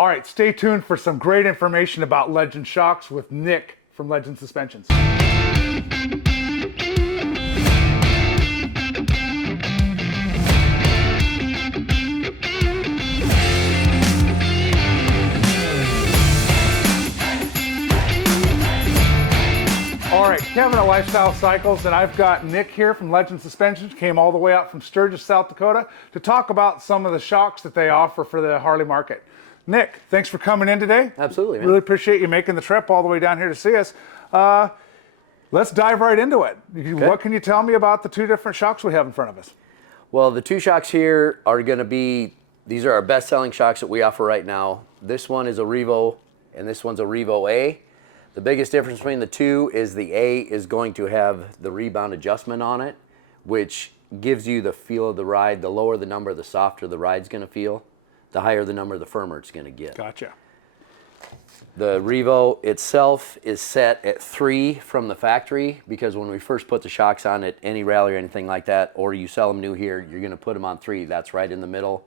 All right, stay tuned for some great information about Legend shocks with Nick from Legend Suspensions. All right, Kevin at Lifestyle Cycles, and I've got Nick here from Legend Suspensions, came all the way out from Sturgis, South Dakota, to talk about some of the shocks that they offer for the Harley market. Nick, thanks for coming in today. Absolutely, man. Really appreciate you making the trip all the way down here to see us. Let's dive right into it. Okay. What can you tell me about the two different shocks we have in front of us? Well, the two shocks here are going to be, these are our best-selling shocks that we offer right now. This one is a Revo, and this one's a Revo A. The biggest difference between the two is the A is going to have the rebound adjustment on it, which gives you the feel of the ride. The lower the number, the softer the ride's going to feel. The higher the number, the firmer it's going to get. Gotcha. The Revo itself is set at 3 from the factory, because when we first put the shocks on at any rally or anything like that, or you sell them new here, you're going to put them on 3. That's right in the middle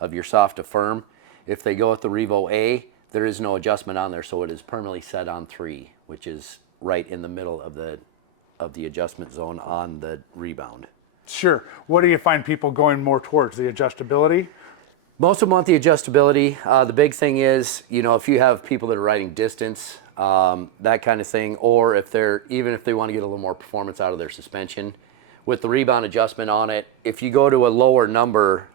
of your soft to firm. If they go with the Revo A, there is no adjustment on there, so it is permanently set on 3, which is right in the middle of the adjustment zone on the rebound. Sure. What do you find people going more towards, the adjustability? Most of them want the adjustability. The big thing is, you know, if you have people that are riding distance, that kind of thing, or if even if they want to get a little more performance out of their suspension, with the rebound adjustment on it, if you go to a lower number,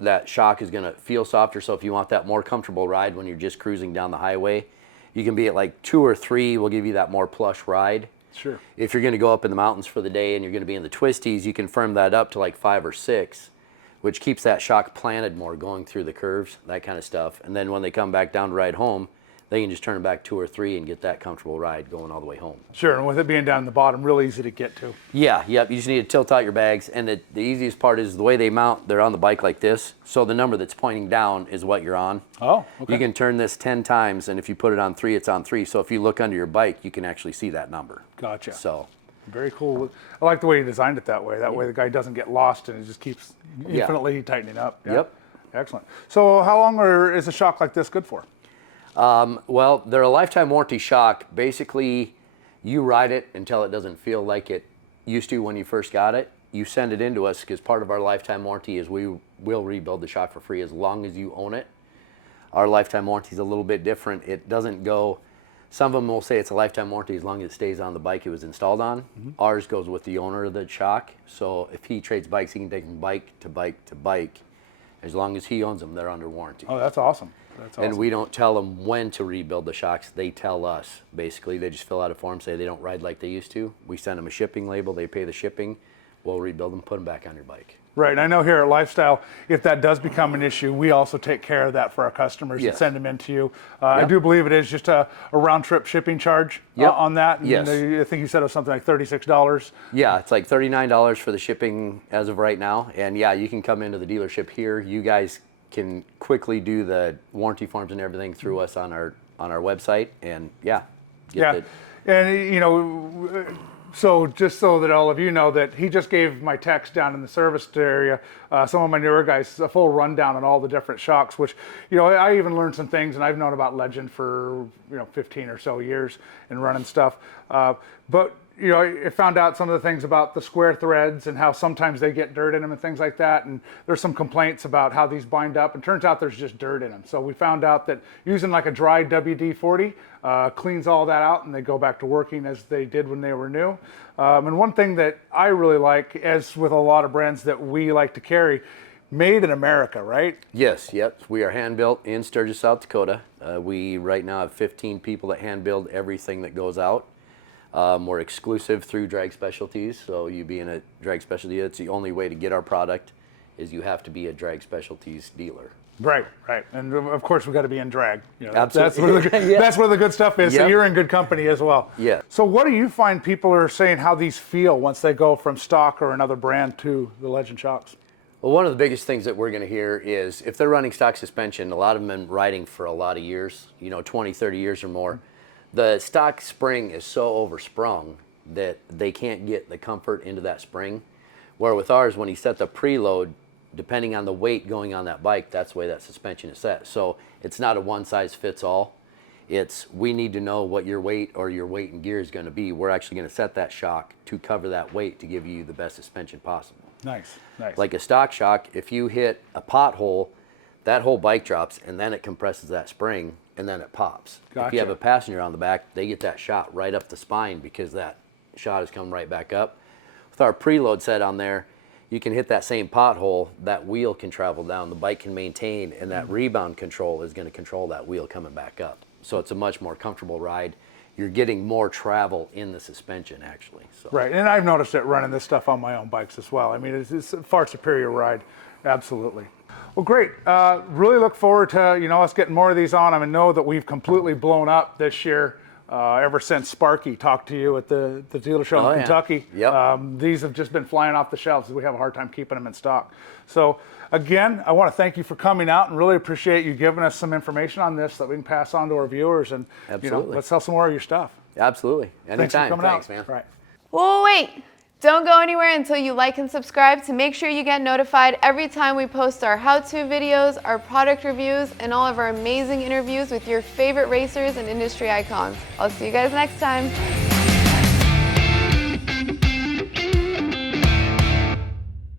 that shock is going to feel softer. So if you want that more comfortable ride when you're just cruising down the highway, you can be at like 2 or 3. We'll give you that more plush ride. Sure. If you're going to go up in the mountains for the day and you're going to be in the twisties, you can firm that up to like 5 or 6, which keeps that shock planted more going through the curves, that kind of stuff. And then when they come back down to ride home, they can just turn it back 2 or 3 and get that comfortable ride going all the way home. Sure, and with it being down the bottom, really easy to get to. Yeah, yep, you just need to tilt out your bags. And the easiest part is the way they mount, they're on the bike like this. So the number that's pointing down is what you're on. Oh, okay. You can turn this 10 times, and if you put it on 3, it's on 3. So if you look under your bike, you can actually see that number. Gotcha. So very cool. I like the way you designed it that way. That way the guy doesn't get lost and it just keeps infinitely tightening up. Yeah. Yep. Excellent. So how long is a shock like this good for? Well, they're a lifetime warranty shock. Basically, you ride it until it doesn't feel like it used to when you first got it. You send it into us, because part of our lifetime warranty is we will rebuild the shock for free as long as you own it. Our lifetime warranty is a little bit different. It doesn't go, some of them will say it's a lifetime warranty as long as it stays on the bike it was installed on. Mm-hmm. Ours goes with the owner of the shock. So if he trades bikes, he can take them bike to bike to bike. As long as he owns them, they're under warranty. Oh, that's awesome. That's awesome. And we don't tell them when to rebuild the shocks. They tell us, basically. They just fill out a form, say they don't ride like they used to. We send them a shipping label. They pay the shipping. We'll rebuild them, put them back on your bike. Right, and I know here at Lifestyle, if that does become an issue, we also take care of that for our customers and send them in to you. I do believe it is just a round-trip shipping charge on that. And yes. I think you said it was something like $36. Yeah, it's like $39 for the shipping as of right now. And yeah, you can come into the dealership here. You guys can quickly do the warranty forms and everything through us on our website, and and you know, so just so that all of you know, that he just gave my techs down in the service area, some of my newer guys, a full rundown on all the different shocks, which, you know, I even learned some things, and I've known about Legend for, 15 or so years and running stuff, but you know, I found out some of the things about the square threads and how sometimes they get dirt in them and things like that. And there's some complaints about how these bind up, and turns out there's just dirt in them. So we found out that using like a dry WD-40 cleans all that out, and they go back to working as they did when they were new. And one thing that I really like, as with a lot of brands that we like to carry, made in America, right? Yes, yep. We are hand built in Sturgis, South Dakota. We right now have 15 people that hand build everything that goes out. We're exclusive through Drag Specialties, so you being a Drag Specialty, it's the only way to get our product is you have to be a Drag Specialties dealer. Right, right. And of course, we've got to be in drag. You know, absolutely. That's where the good stuff is. Yep. So you're in good company as well. Yeah. So what do you find people are saying how these feel once they go from stock or another brand to the Legend shocks? Well, one of the biggest things that we're going to hear is if they're running stock suspension, a lot of them have been riding for a lot of years, 20, 30 years or more. The stock spring is so oversprung that they can't get the comfort into that spring. Where with ours, when you set the preload, depending on the weight going on that bike, that's the way that suspension is set. So it's not a one size fits all. It's, we need to know what your weight or your weight and gear is going to be. We're actually going to set that shock to cover that weight to give you the best suspension possible. Nice, nice. Like a stock shock, if you hit a pothole, that whole bike drops and then it compresses that spring and then it pops. Gotcha. If you have a passenger on the back, they get that shot right up the spine because that shot has come right back up. With our preload set on there, you can hit that same pothole, that wheel can travel down, the bike can maintain, and that rebound control is going to control that wheel coming back up. So it's a much more comfortable ride. You're getting more travel in the suspension, actually. So. Right, and I've noticed it running this stuff on my own bikes as well. I mean, it's a far superior ride, absolutely. Well, great. Really look forward to, you know, us getting more of these on. I know that we've completely blown up this year ever since Sparky talked to you at the dealer show in Kentucky. Yep. These have just been flying off the shelves. We have a hard time keeping them in stock. So again, I want to thank you for coming out and really appreciate you giving us some information on this that we can pass on to our viewers. And you know, let's sell some more of your stuff. Absolutely. Anytime. Thanks, man. Right. Well, wait. Don't go anywhere until you like and subscribe to make sure you get notified every time we post our how-to videos, our product reviews, and all of our amazing interviews with your favorite racers and industry icons. I'll see you guys next time.